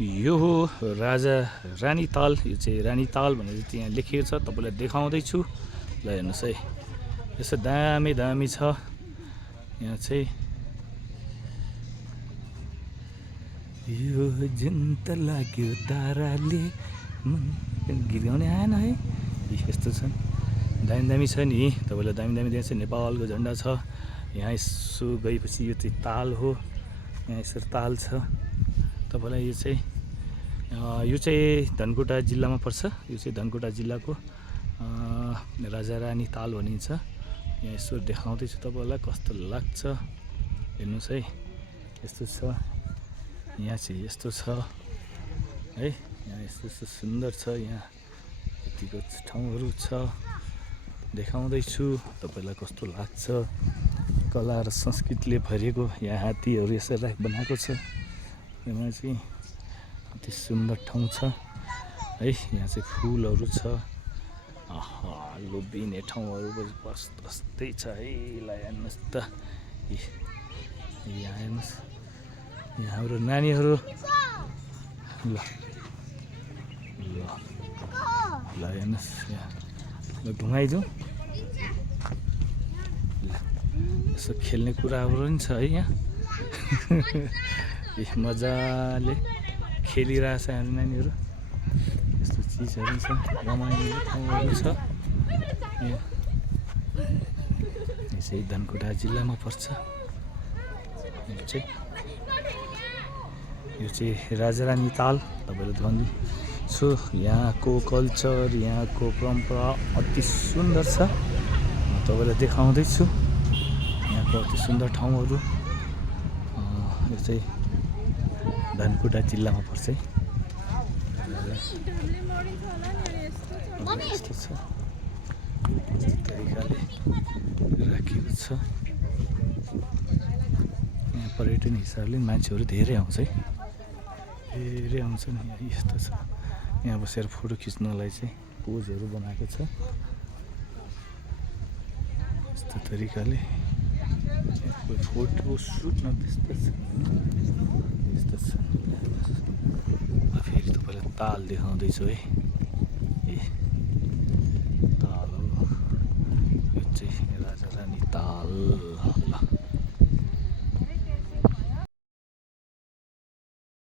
यो हो राजा रानी ताल। यो चाहिँ रानी ताल भनेर चाहिँ यहाँ लेखिएको छ, तपाईँलाई देखाउँदैछु। ल हेर्नुहोस् है, यसो दामी दामी छ यहाँ चाहिँ। यो जुन त लाग्यो ताराले गीत गाउने आएन है, यस्तो छन् दामी दामी छ नि। तपाईँलाई दामी दामी देखाउँछ। नेपालको झन्डा छ यहाँ। यसो गएपछि यो चाहिँ ताल हो, यहाँ यसरी ताल छ। तपाईँलाई यो चाहिँ धनकुटा जिल्लामा पर्छ। यो चाहिँ धनकुटा जिल्लाको राजा रानी ताल भनिन्छ। यहाँ यसो देखाउँदैछु तपाईँलाई कस्तो लाग्छ हेर्नुहोस् है। यस्तो छ यहाँ चाहिँ, यस्तो छ है यहाँ, यस्तो यस्तो सुन्दर छ यहाँ। यतिको ठाउँहरू छ देखाउँदैछु तपाईँलाई कस्तो लाग्छ। कला र संस्कृतिले भरिएको यहाँ हात्तीहरू यसरी बनाएको छ। यहाँ चाहिँ अति सुन्दर ठाउँ छ है। यहाँ चाहिँ फुलहरू छ, आहा लोभिने ठाउँहरू बस्दै छ है। ल हेर्नुहोस् त, यहाँ हेर्नुहोस्, यहाँ हाम्रो नानीहरू। ल ल ल हेर्नुहोस् यहाँ, ल घुमाइदिउँ। ल यसो खेल्ने कुराहरू पनि छ है यहाँ। मजाले खेलिरहेछ हाम्रो नानीहरू। यस्तो चिजहरू छ, रमाइलो ठाउँहरू छ। यो चाहिँ धनकुटा जिल्लामा पर्छ। यो चाहिँ राजारानी ताल। तपाईँले भन्छु यहाँको कल्चर, यहाँको परम्परा अति सुन्दर छ। म तपाईँलाई देखाउँदैछु यहाँको अति सुन्दर ठाउँहरू। यो चाहिँ धनकुटा जिल्लामा पर्छ है। यस्तो छ, यस्तो तरिकाले राखिएको छ। यहाँ पर्यटन हिसाबले मान्छेहरू धेरै आउँछ है, धेरै आउँछन्। यहाँ यस्तो छ, यहाँ बसेर फोटो खिच्नलाई चाहिँ पोजहरू बनाएको छ। यस्तो तरिकाले फोटो सुट त्यस्तो छ, यस्तो छ। फेरि तपाईँलाई ताल देखाउँदैछु है। ए ताल हो यो चाहिँ, राजा रानी ताल।